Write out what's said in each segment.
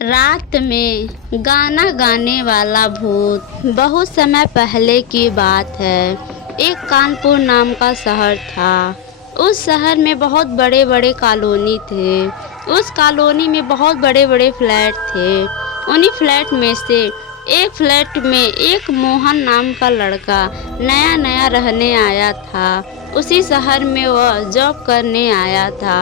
रात में गाना गाने वाला भूत। बहुत समय पहले की बात है। एक कानपुर नाम का शहर था। उस शहर में बहुत बड़े बड़े कॉलोनी थे। उस कॉलोनी में बहुत बड़े बड़े फ्लैट थे। उन्हीं फ्लैट में से एक फ्लैट में एक मोहन नाम का लड़का नया नया रहने आया था। उसी शहर में वह जॉब करने आया था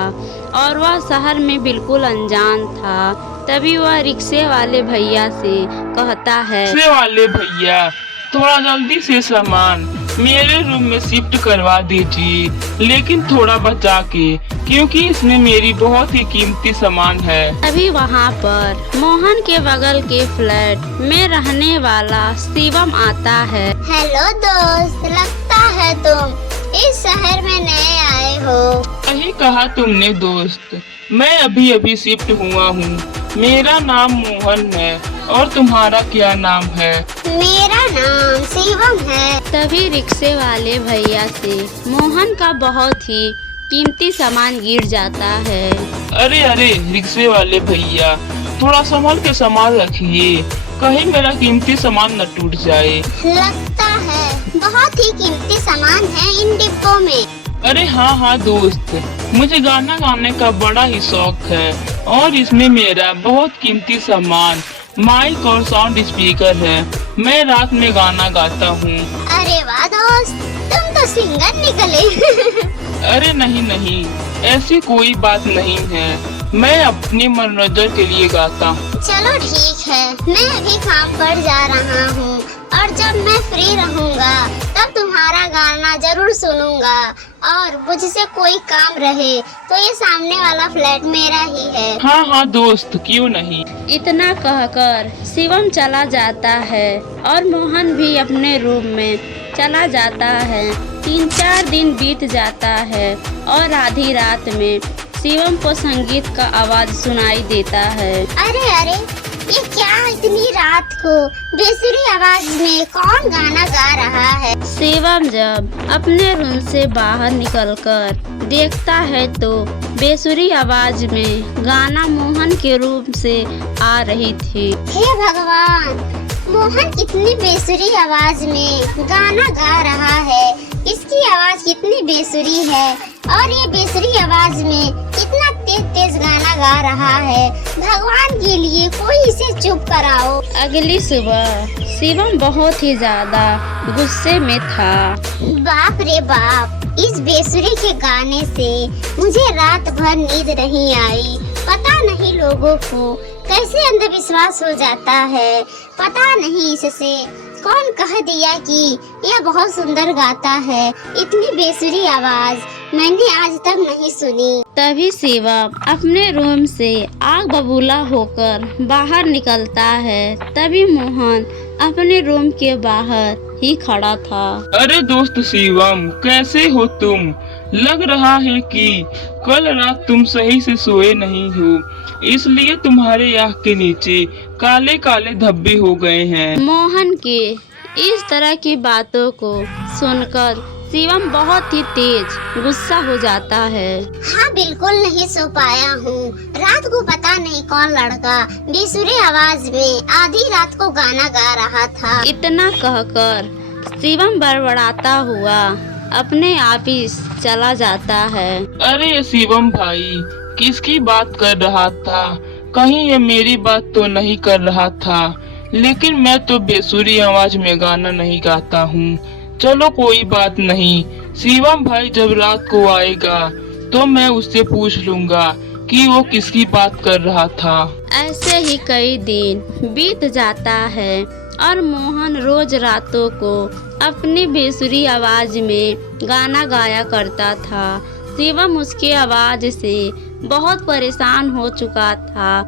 और वह शहर में बिल्कुल अनजान था। तभी वह रिक्शे वाले भैया से कहता है, रिक्शे वाले भैया, थोड़ा जल्दी से सामान मेरे रूम में शिफ्ट करवा दीजिए, लेकिन थोड़ा बचा के, क्योंकि इसमें मेरी बहुत ही कीमती सामान है। अभी वहाँ पर मोहन के बगल के फ्लैट में रहने वाला शिवम आता है। हेलो दोस्त, लगता है तुम इस शहर में नए आए हो। सही कहा तुमने दोस्त, मैं अभी अभी शिफ्ट हुआ हूँ। मेरा नाम मोहन है और तुम्हारा क्या नाम है? मेरा नाम शिवम है। तभी रिक्शे वाले भैया से मोहन का बहुत ही कीमती सामान गिर जाता है। अरे अरे रिक्शे वाले भैया, थोड़ा संभल के सामान रखिए, कहीं मेरा कीमती सामान न टूट जाए। लगता है बहुत ही कीमती सामान है इन डिब्बों में। अरे हाँ दोस्त, मुझे गाना गाने का बड़ा ही शौक है और इसमें मेरा बहुत कीमती सामान माइक और साउंड स्पीकर है। मैं रात में गाना गाता हूँ। अरे वाह दोस्त, तुम तो सिंगर निकले। अरे नहीं, ऐसी कोई बात नहीं है, मैं अपने मनोरंजन के लिए गाता हूँ। चलो ठीक है, मैं अभी काम पर जा रहा हूँ और जब मैं फ्री रहूँगा तब तुम्हारा गाना जरूर सुनूंगा। और मुझसे कोई काम रहे तो ये सामने वाला फ्लैट मेरा ही है। हाँ दोस्त, क्यों नहीं। इतना कहकर शिवम चला जाता है और मोहन भी अपने रूम में चला जाता है। 3-4 दिन बीत जाता है और आधी रात में शिवम को संगीत का आवाज सुनाई देता है। अरे ये क्या, इतनी रात को बेसुरी आवाज में कौन गाना गा रहा है? शिवम जब अपने रूम से बाहर निकलकर देखता है तो बेसुरी आवाज में गाना मोहन के रूम से आ रही थी। हे भगवान, मोहन कितनी बेसुरी आवाज में गाना गा रहा है। इसकी आवाज कितनी बेसुरी है और ये बेसुरी आवाज में कितना तेज गाना गा रहा है। भगवान के लिए कोई इसे चुप कराओ। अगली सुबह शिवम बहुत ही ज्यादा गुस्से में था। बाप रे बाप, इस बेसुरी के गाने से मुझे रात भर नींद नहीं आई। पता नहीं लोगों को कैसे अंधविश्वास हो जाता है। पता नहीं इससे कौन कह दिया कि यह बहुत सुंदर गाता है। इतनी बेसुरी आवाज मैंने आज तक नहीं सुनी। तभी शिवम अपने रूम से आग बबूला होकर बाहर निकलता है। तभी मोहन अपने रूम के बाहर ही खड़ा था। अरे दोस्त शिवम, कैसे हो तुम? लग रहा है कि कल रात तुम सही से सोए नहीं हो, इसलिए तुम्हारे आँख के नीचे काले काले धब्बे हो गए हैं। मोहन के इस तरह की बातों को सुनकर शिवम बहुत ही तेज गुस्सा हो जाता है। हाँ, बिल्कुल नहीं सो पाया हूँ। रात को पता नहीं कौन लड़का बेसुरी आवाज में आधी रात को गाना गा रहा था। इतना कहकर शिवम बड़बड़ाता हुआ अपने ऑफिस चला जाता है। अरे शिवम भाई, किसकी बात कर रहा था? कहीं ये मेरी बात तो नहीं कर रहा था? लेकिन मैं तो बेसुरी आवाज में गाना नहीं गाता हूँ। चलो कोई बात नहीं, शिवम भाई जब रात को आएगा तो मैं उससे पूछ लूँगा कि वो किसकी बात कर रहा था। ऐसे ही कई दिन बीत जाता है और मोहन रोज रातों को अपनी बेसुरी आवाज में गाना गाया करता था। शिवम उसकी आवाज से बहुत परेशान हो चुका था।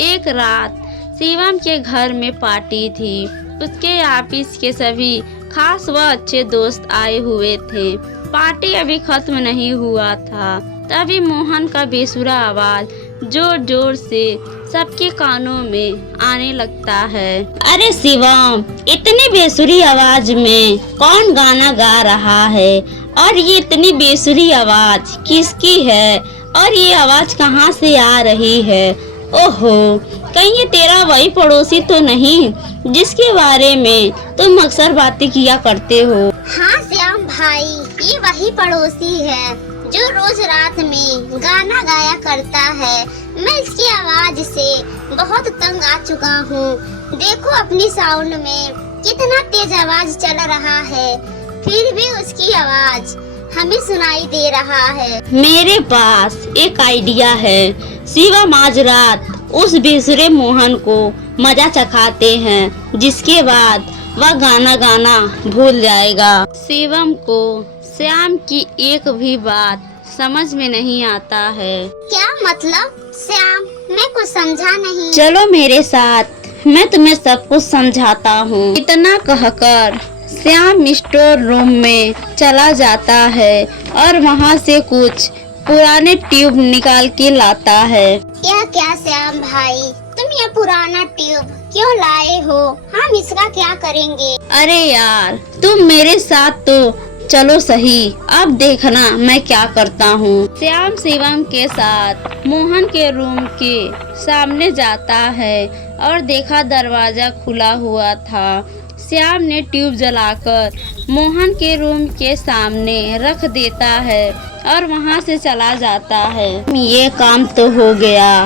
एक रात शिवम के घर में पार्टी थी। उसके ऑफिस के सभी खास व अच्छे दोस्त आए हुए थे। पार्टी अभी खत्म नहीं हुआ था। तभी मोहन का बेसुरा आवाज जोर जोर से सबके कानों में आने लगता है। अरे शिवम, इतनी बेसुरी आवाज में कौन गाना गा रहा है? और ये इतनी बेसुरी आवाज किसकी है? और ये आवाज कहाँ से आ रही है? ओहो, कहीं ये तेरा वही पड़ोसी तो नहीं जिसके बारे में तुम अक्सर बातें किया करते हो? हाँ श्याम भाई, ये वही पड़ोसी है जो रोज रात में गाना गाया करता है। मैं इसकी आवाज से बहुत तंग आ चुका हूँ। देखो अपनी साउंड में कितना तेज आवाज चल रहा है, फिर भी उसकी आवाज हमें सुनाई दे रहा है। मेरे पास एक आइडिया है। शिवम आज रात उस बेसुरे मोहन को मजा चखाते हैं, जिसके बाद वह गाना गाना भूल जाएगा। शिवम को श्याम की एक भी बात समझ में नहीं आता है। क्या मतलब श्याम, मैं कुछ समझा नहीं। चलो मेरे साथ, मैं तुम्हें सब कुछ समझाता हूँ। इतना कहकर श्याम स्टोर रूम में चला जाता है और वहाँ से कुछ पुराने ट्यूब निकाल के लाता है। क्या श्याम भाई, तुम ये पुराना ट्यूब क्यों लाए हो? हम इसका क्या करेंगे? अरे यार, तुम मेरे साथ तो चलो सही, अब देखना मैं क्या करता हूँ। श्याम शिवम के साथ मोहन के रूम के सामने जाता है और देखा दरवाजा खुला हुआ था। श्याम ने ट्यूब जलाकर मोहन के रूम के सामने रख देता है और वहाँ से चला जाता है। ये काम तो हो गया,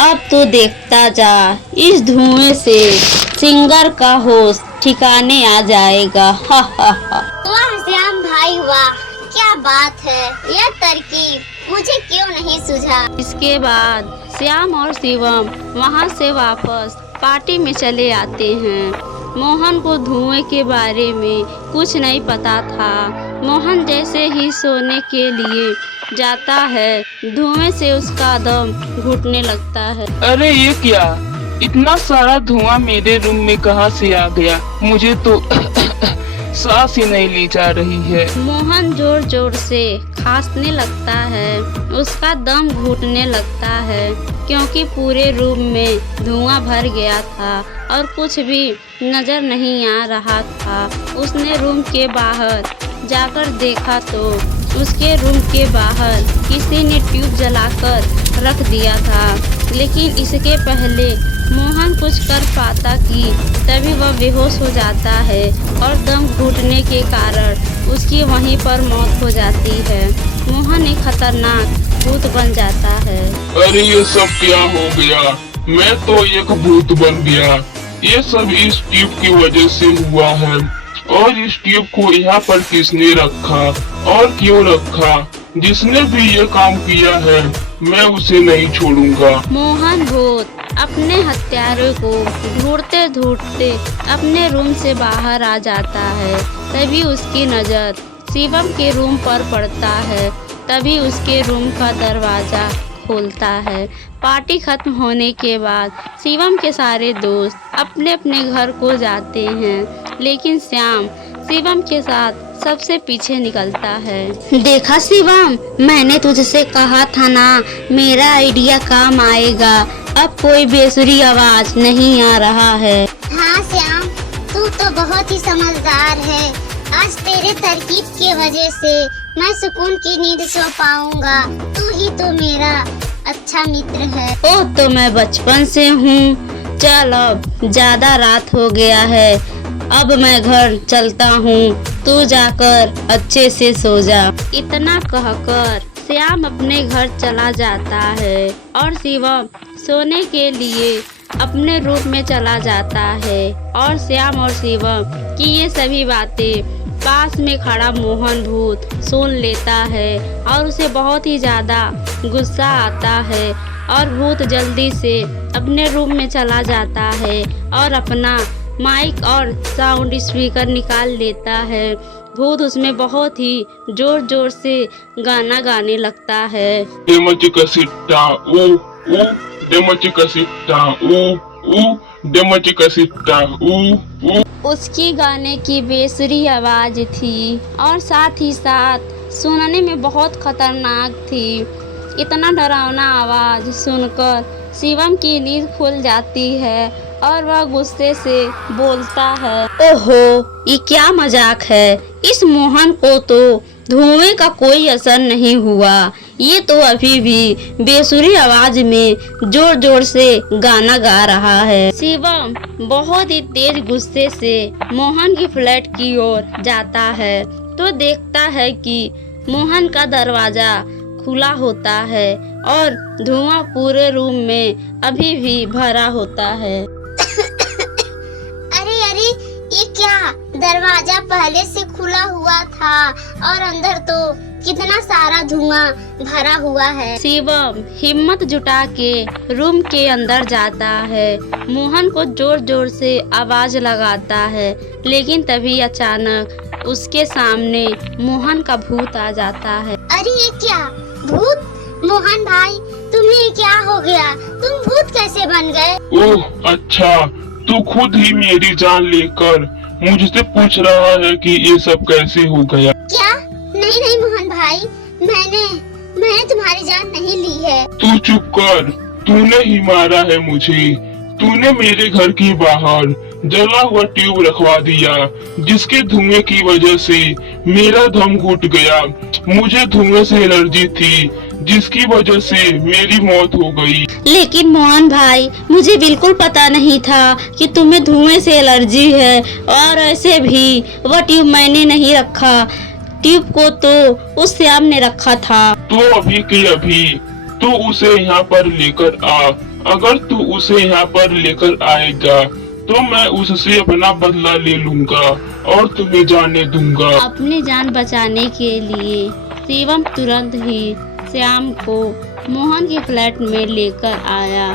अब तो देखता जा, इस धुएं से सिंगर का होश ठिकाने आ जाएगा। हा हा हा। वाह श्याम भाई वाह, क्या बात है। यह तरकीब मुझे क्यों नहीं सूझा? इसके बाद श्याम और शिवम वहाँ से वापस पार्टी में चले आते हैं। मोहन को धुएं के बारे में कुछ नहीं पता था। मोहन जैसे ही सोने के लिए जाता है, धुएं से उसका दम घुटने लगता है। अरे ये क्या, इतना सारा धुआं मेरे रूम में कहाँ से आ गया? मुझे तो सांस ही नहीं ली जा रही है। मोहन जोर जोर से खांसने लगता है, उसका दम घुटने लगता है क्योंकि पूरे रूम में धुआं भर गया था और कुछ भी नजर नहीं आ रहा था। उसने रूम के बाहर जाकर देखा तो उसके रूम के बाहर किसी ने ट्यूब जलाकर रख दिया था, लेकिन इसके पहले मोहन कुछ कर पाता कि तभी वह बेहोश हो जाता है और दम घुटने के कारण उसकी वहीं पर मौत हो जाती है। मोहन एक खतरनाक भूत बन जाता है। अरे ये सब क्या हो गया? मैं तो एक भूत बन गया। ये सब इस ट्यूब की वजह से हुआ है। और इस ट्यूब को यहाँ पर किसने रखा और क्यों रखा? जिसने भी ये काम किया है मैं उसे नहीं छोड़ूंगा। मोहन भूत अपने हत्यारे को ढूंढते ढूंढते अपने रूम से बाहर आ जाता है। तभी उसकी नजर शिवम के रूम पर पड़ता है। तभी उसके रूम का दरवाजा खोलता है। पार्टी खत्म होने के बाद शिवम के सारे दोस्त अपने अपने घर को जाते हैं, लेकिन श्याम शिवम के साथ सबसे पीछे निकलता है। देखा शिवम, मैंने तुझसे कहा था ना, मेरा आइडिया काम आएगा। अब कोई बेसुरी आवाज नहीं आ रहा है। हाँ श्याम, तू तो बहुत ही समझदार है। आज तेरे तरकीब की वजह से मैं सुकून की नींद सो पाऊंगा। तू ही तो मेरा अच्छा मित्र है। ओ तो मैं बचपन से हूँ। चल अब ज्यादा रात हो गया है, अब मैं घर चलता हूँ, तू जाकर अच्छे से सो जा। इतना कहकर श्याम अपने घर चला जाता है और शिवम सोने के लिए अपने रूम में चला जाता है। और श्याम और शिवम की ये सभी बातें पास में खड़ा मोहन भूत सुन लेता है और उसे बहुत ही ज़्यादा गुस्सा आता है और भूत जल्दी से अपने रूम में चला जाता है और अपना माइक और साउंड स्पीकर निकाल लेता है। भूत उसमें बहुत ही जोर जोर से गाना गाने लगता है। डेमचिकसिट्टा ऊ ऊ, डेमचिकसिट्टा ऊ ऊ, डेमचिकसिट्टा ऊ ऊ। उसकी गाने की बेसुरी आवाज थी और साथ ही साथ सुनने में बहुत खतरनाक थी। इतना डरावना आवाज सुनकर शिवम की नींद खुल जाती है और वह गुस्से से बोलता है, ओहो ये क्या मजाक है, इस मोहन को तो धुएं का कोई असर नहीं हुआ। ये तो अभी भी बेसुरी आवाज में जोर जोर से गाना गा रहा है। शिवम बहुत ही तेज गुस्से से मोहन की फ्लैट की ओर जाता है तो देखता है कि मोहन का दरवाजा खुला होता है और धुआं पूरे रूम में अभी भी भरा होता है। अरे अरे, ये क्या, दरवाजा पहले से खुला हुआ था और अंदर तो कितना सारा धुआं भरा हुआ है। शिवम हिम्मत जुटा के रूम के अंदर जाता है। मोहन को जोर जोर से आवाज लगाता है, लेकिन तभी अचानक उसके सामने मोहन का भूत आ जाता है। अरे ये क्या, भूत? मोहन भाई, तुम्हें क्या हो गया? तुम भूत कैसे बन गए? ओह अच्छा, तू खुद ही मेरी जान लेकर मुझसे पूछ रहा है कि ये सब कैसे हो गया। क्या? नहीं नहीं मोहन भाई, मैंने तुम्हारी जान नहीं ली है। तू चुप कर, तूने ही मारा है मुझे। तूने मेरे घर के बाहर जला हुआ ट्यूब रखवा दिया, जिसके धुएं की वजह से मेरा दम घुट गया। मुझे धुएं से एलर्जी थी, जिसकी वजह से मेरी मौत हो गई। लेकिन मोहन भाई, मुझे बिल्कुल पता नहीं था कि तुम्हें धुएं से एलर्जी है, और ऐसे भी वह ट्यूब मैंने नहीं रखा। ट्यूब को तो उस श्याम ने रखा था। तो अभी के अभी तू उसे यहाँ पर लेकर आ। अगर तू उसे यहाँ पर लेकर आएगा तो मैं उससे अपना बदला ले लूंगा और तुम्हें जाने दूंगा। अपनी जान बचाने के लिए शिवम तुरंत ही श्याम को मोहन के फ्लैट में लेकर आया।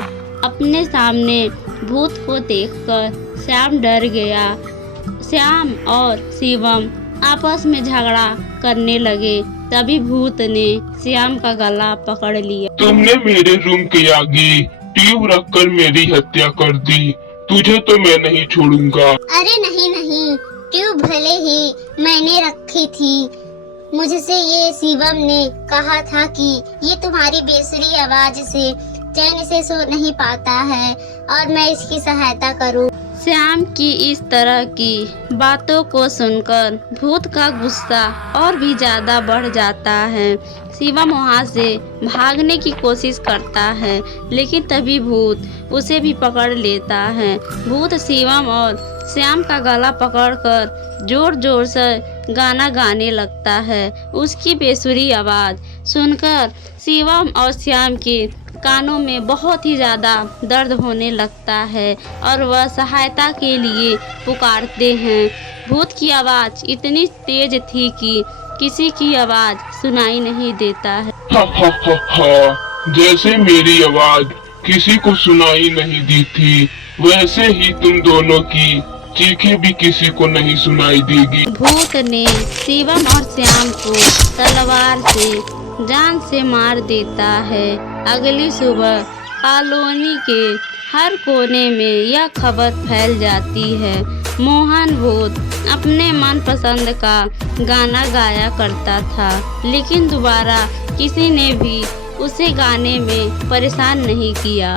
अपने सामने भूत को देखकर श्याम डर गया। श्याम और शिवम आपस में झगड़ा करने लगे। तभी भूत ने श्याम का गला पकड़ लिया। तुमने मेरे रूम के आगे ट्यूब रखकर मेरी हत्या कर दी, तुझे तो मैं नहीं छोड़ूंगा। अरे नहीं नहीं, ट्यूब भले ही मैंने रखी थी, मुझसे ये शिवम ने कहा था कि ये तुम्हारी बेसुरी आवाज से चैन से सो नहीं पाता है और मैं इसकी सहायता करूं। श्याम की इस तरह की बातों को सुनकर भूत का गुस्सा और भी ज्यादा बढ़ जाता है। शिवम वहाँ से भागने की कोशिश करता है, लेकिन तभी भूत उसे भी पकड़ लेता है। भूत शिवम और श्याम का गला पकड़कर जोर जोर से गाना गाने लगता है। उसकी बेसुरी आवाज सुनकर शिवम और श्याम के कानों में बहुत ही ज़्यादा दर्द होने लगता है और वह सहायता के लिए पुकारते हैं। भूत की आवाज़ इतनी तेज थी कि किसी की आवाज़ सुनाई नहीं देता है। हा, जैसे मेरी आवाज किसी को सुनाई नहीं दी थी, वैसे ही तुम दोनों की चीखें भी किसी को नहीं सुनाई देगी। भूत ने शिवम और श्याम को तलवार से जान से मार देता है। अगली सुबह कॉलोनी के हर कोने में यह खबर फैल जाती है। मोहन भूत अपने मनपसंद का गाना गाया करता था, लेकिन दोबारा किसी ने भी उसे गाने में परेशान नहीं किया।